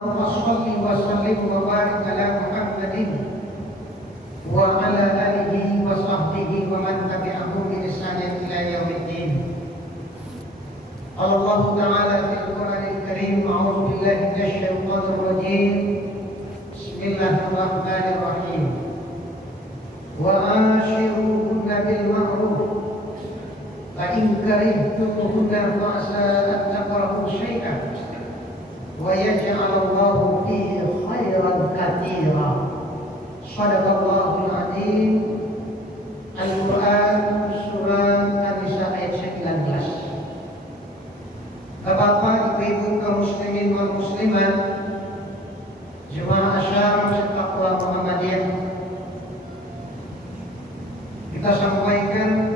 Wassalli wa sallim wa barik ala Muhammadin wa ala alihi wa sahbihi wa man tabi'ahum bi ihsanin ila yaumiddin. Allah Ta'ala fil Qur'anil Karim, a'udzu billahi minasy syaithanir rajim. Bismillahirrahmanirrahim. Wa ashiruhunna bil ma'ruf fa in karihtumuhunna fa asa an takrahu syai'an wa yaj'alallahu fihi khairan katsira. Shadaqallahul adzim. Al-Quran surah An-Nisa ayat 19. Bapak, ibu-ibu kaum muslimin wal muslimat, jemaah asyar Taqwa Muhammadiyah, kita sampaikan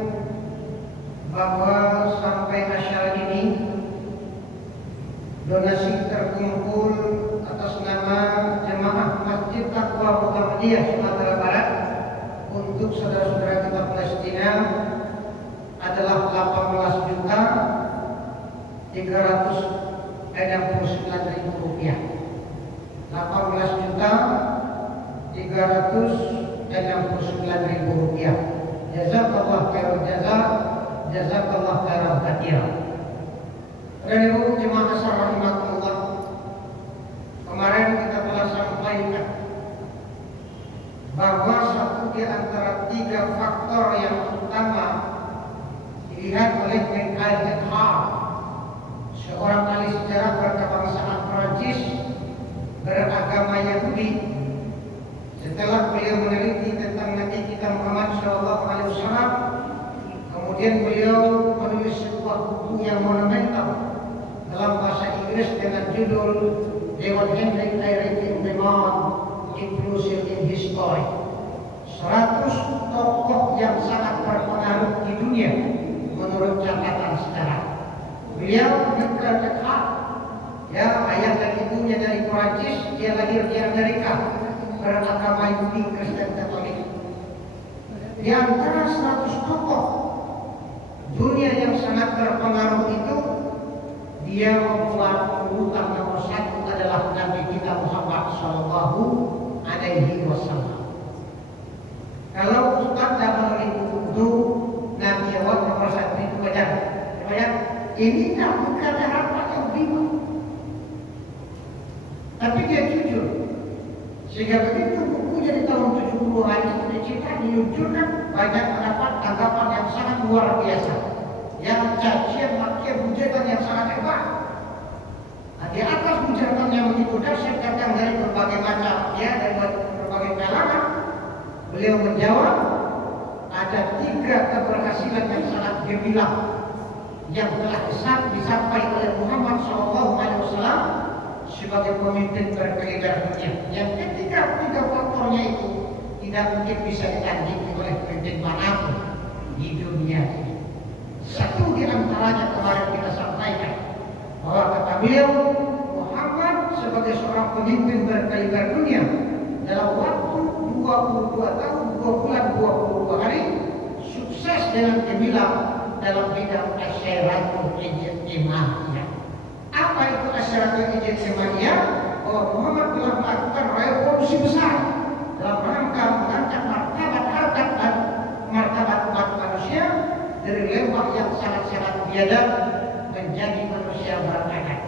bahwa sampai asyar ini donasi terkumpul atas nama Jemaah Masjid Taqwa Muhammadiyah Sumatera Barat untuk saudara-saudara kita Palestina adalah 18 juta 369.000 rupiah. 18 juta 369.000 rupiah. Jazakallah khairan jazakallah khairan katsira. Dan ibu jemaah rahimakumullah, kemarin kita telah sampaikan bahwa satu di antara 3 faktor yang utama dilihat oleh Michael Hart, seorang ahli sejarah berkebangsaan Prancis beragama Yahudi. Setelah beliau meneliti tentang Nabi kita Muhammad SAW, kemudian beliau menulis sebuah buku yang monumental dalam bahasa Inggris dengan judul Lewat Henry Directing Demand Inclusive in History. 100 tokoh yang sangat berpengaruh di dunia menurut catatan sejarah. Beliau Michael Hart, ayah dan ibunya dari Prancis, dia lahir di Amerika, beragama Yahudi Kristen Katolik. Di antara 100 tokoh dunia yang sangat berpengaruh itu, dia membuat urutan nomor 1 adalah Nabi kita Muhammad Sallallahu Alaihi Wasallam. Kalau Ustaz dalam itu Nabi awal nomor 1 itu wajar. Ini tak bukan harapan yang bingung, tapi dia jujur. Sehingga begitu bukunya di tahun 70-an itu dicetak, diluncurkan, banyak mendapat tanggapan yang sangat luar biasa, yang cacian, makian, hujatan yang sangat hebat. Di atas hujatan yang begitu dahsyat datang dari berbagai macam, dari berbagai kalangan, beliau menjawab ada 3 keberhasilan yang sangat gemilang yang telah disampaikan oleh Muhammad SAW sebagai pemimpin berkeliling dunia. Yang ketiga, 3 faktornya itu tidak mungkin bisa ditandingi oleh pemimpin manapun di dunia ini. Satu di antaranya kemarin kita sampaikan bahwa kata beliau, Muhammad sebagai seorang pemimpin berkeliling dunia dalam waktu 22 tahun, 2 bulan, 22 hari, sukses dengan gemilang dalam bidang asyaratul ijtima'iyah. Apa itu asyaratul ijtima'iyah? Bahwa Muhammad telah melakukan revolusi besar dalam rangka mengangkat martabat harkat dan martabat umat manusia dari lembah yang sangat-sangat biadab menjadi manusia berakhlak,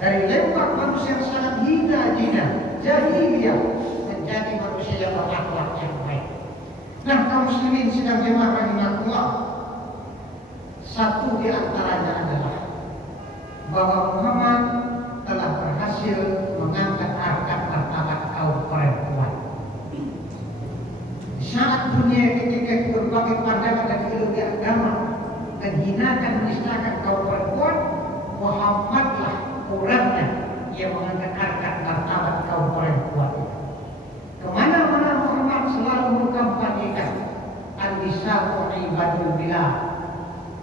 dari lembah manusia yang sangat hina, jahiliyah menjadi manusia yang berakhlak yang baik. Nah, kaum muslimin sedang jemaah rahimahullah, satu di antaranya adalah bahwa Muhammad telah berhasil mengangkat harkat martabat kaum perempuan. Di saat dunia ketika berbagai pandangan dan ideologi agama menghinakan, menistakan kaum perempuan, Muhammadlah orangnya yang mengangkat harkat martabat kaum perempuan. Kemana-mana Muhammad selalu mengkampanyekan an-nisa'u ibadul billah.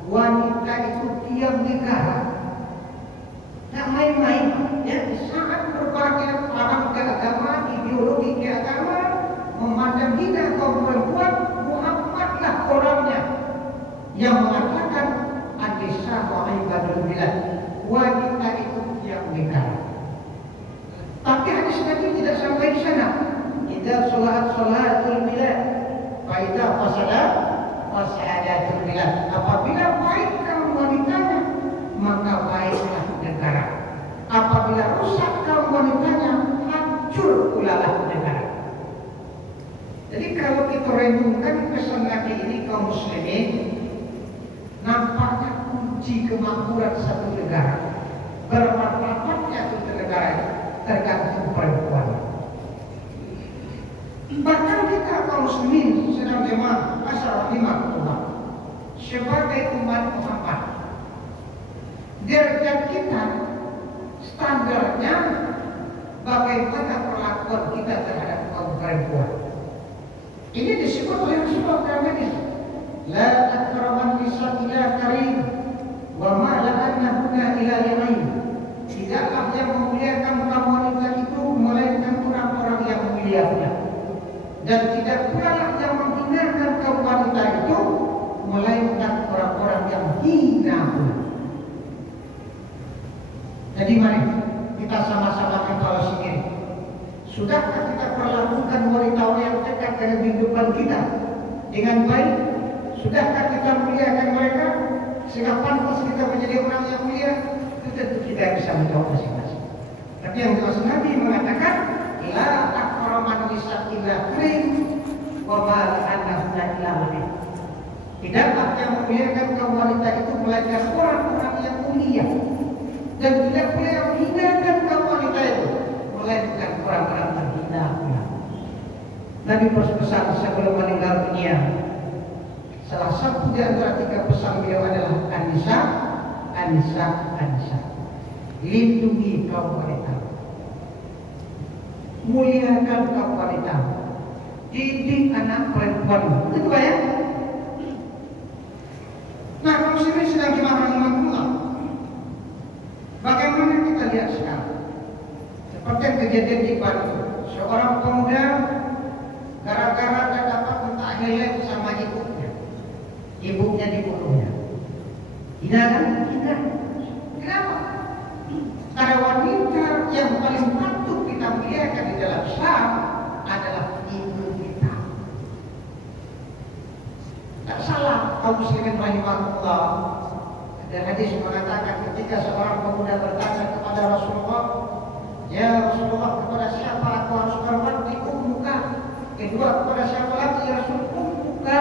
Wanita itu tiang negara, tak main-main. Di saat berbagai paham keagamaan, ideologi keagamaan memandang hina kaum perempuan, Muhammadlah orangnya yang mengatakan an-nisa'u ibadul billah. Wanita itu tiang negara. Muslim tidak sampai di sana. Idza sholatul bilad, fa idza fasadatul bilad. Apabila baik kaum wanitanya, maka baiklah negara. Apabila rusak kaum wanitanya, hancur pulalah negara. Jadi kalau kita renungkan pesan Nabi ini kaum muslimin, nampaknya kunci kemakmuran satu negara, bermartabatnya satu negara tergantung perempuan. Bahkan kita kaum muslimin sedang jemaah asal rahimahullah sebagai umat Muhammad, derajat kita, standarnya bagaimana perlakuan kita terhadap kaum perempuan. Ini disebut oleh Rasulullah dalam hadis, la akraman nisa ila karim wa ma la'annahunna ila li'ain. Tidaklah yang memuliakan kaum wanita itu melainkan orang-orang yang memuliakannya, dan tidak pula yang menghinakan kaum wanita itu melainkan orang-orang yang hina pula. Jadi mari kita sama-sama evaluasi diri. Sudahkah kita perlakukan wanita yang dekat dengan kehidupan kita dengan baik? Sudahkah kita muliakan mereka sehingga pantas kita menjadi orang yang mulia? Itu tentu kita bisa menjawab masing-masing. Tapi yang jelas Nabi mengatakan, la akraman nisa illa karim wa ma la'annahunna illa li'ain. Tidaklah yang memuliakan kaum wanita itu melainkan orang-orang yang mulia, dan tidak pula yang menghinakan kaum wanita itu melainkan orang-orang terhina. Nabi berpesan sebelum meninggal dunia, salah satu di antara 3 pesan beliau adalah Anisa, lindungi kaum wanita, muliakan kaum wanita, didik anak perempuan. Itu ya. Nah, kalau sini sedang dimarahi pula, bagaimana kita lihat sekarang? Seperti yang kejadian di Bandung, seorang pemuda gara-gara dia dapat mentahlil sama ibunya dibunuhnya. Tidak kan? Tidak. Kenapa? Karena wanita yang paling patut kita muliakan di dalam Islam adalah ibu kita. Tak salah kaum muslimin rahimahullah. Ada hadis mengatakan ketika seorang pemuda bertanya kepada Rasulullah, ya Rasulullah, kepada siapa aku harus berbakti? Ummuka. Kedua, kepada siapa lagi ya Rasul? Ummuka.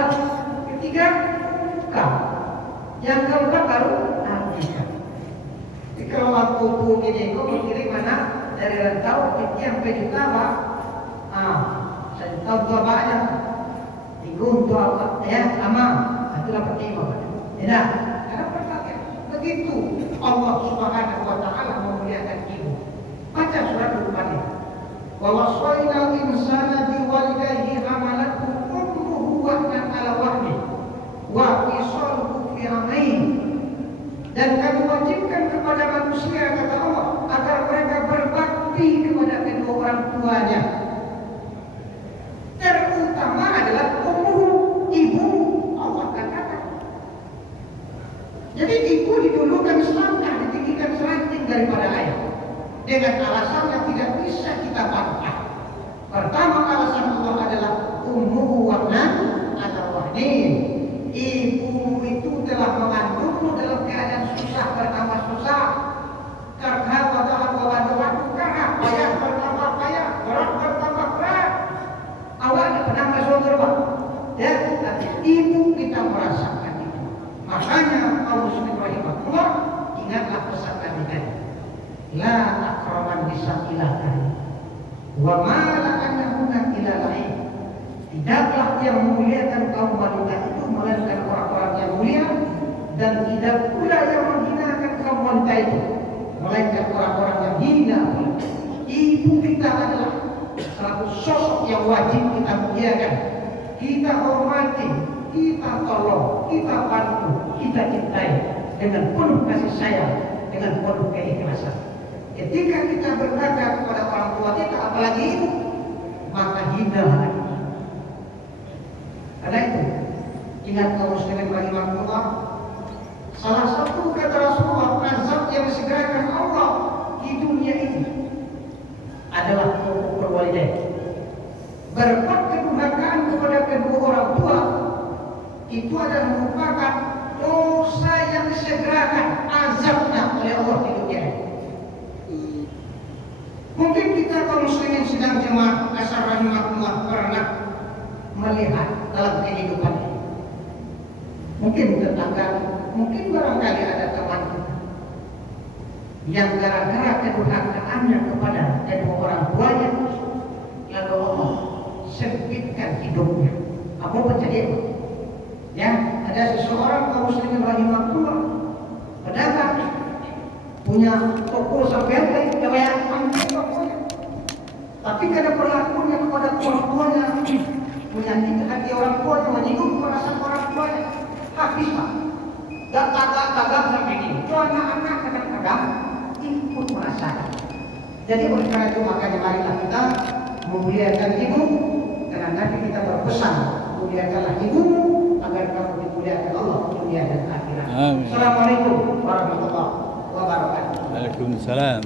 Ketiga, ummuka. Yang keempat baru abika. Jadi kalau aku gini, kau berkiri mana? Dari rantau, yang pejuta pak. Saya tahu tua banyak. Tinggung tua apa? Ya, sama. Itulah pertima. Ya, karena pertanyaan begitu Allah Subhanahu Wa Taala memuliakan ibu. Baca surat Luqman ini. Wa wasainal insana biwalidayhi hamalathu ummuhu wahnan ala wahni wa fisaluhu fi amain. Dan kami wajibkan kepada manusia, kata Allah, agar mereka berbakti kepada kedua orang tuanya. Terutama adalah ummuhu, ibu. Allah katakan. Jadi ibu didulukan selangkah, ditinggikan seranting daripada ayah, dengan alasan yang tidak bisa kita bantah. Pertama alasan Allah adalah ummuhu wahnan ala wahnin. Ibu itu telah mengandungmu dalam keadaan susah bertambah susah. Karena pada waktu karena payah bertambah payah, berat bertambah berat. Awak pernah masuk rumah, ya, tapi ibu kita merasakan itu. Makanya kaum muslimin rahimahullah, ingatlah pesan Nabi tadi. La akraman nisa ila karim wa ma la'annahunna ila li'ain. Tidaklah yang memuliakan kaum wanita itu melainkan orang-orang yang mulia, dan tidak pula yang menghinakan kaum wanita itu melainkan orang-orang yang hina. Ibu kita adalah satu sosok yang wajib kita muliakan, kita hormati, kita tolong, kita bantu, kita cintai dengan penuh kasih sayang, dengan penuh keikhlasan. Ketika kita berkata kepada orang tua kita, apalagi ibu, maka hina lagi. Karena itu, ingat kaum muslimin rahimahullah, salah satu kata Rasulullah, azab yang disegerakan Allah di dunia ini adalah walidain. Berbuat kedurhakaan kepada kedua orang tua itu adalah merupakan dosa yang disegerakan azabnya oleh Allah di dunia. Mungkin kita kaum muslimin sedang jemaah asal rahimahullah pernah melihat dalam kehidupan ini. Mungkin tetangga, mungkin barangkali ada teman kita yang gara-gara kedurhakaannya kepada kedua orang tuanya, lalu Allah sempitkan hidupnya. Apa terjadi? Ya, ada seseorang kaum muslimin rahimahullah, pedagang, punya toko sampai kebanyakan tokonya, tapi karena perlakuannya kepada orang tuanya, menyakiti hati orang tuanya, menyinggung perasaan orang tuanya, habis pak. Dan tagak sampai ini, itu anak-anak kadang-kadang ikut merasakan. Jadi oleh karena itu makanya marilah kita memuliakan ibu, karena nanti kita berpesan muliakanlah ibumu agar kamu dimuliakan Allah dunia dan akhirat. Assalamualaikum warahmatullahi wabarakatuh. Waalaikumsalam.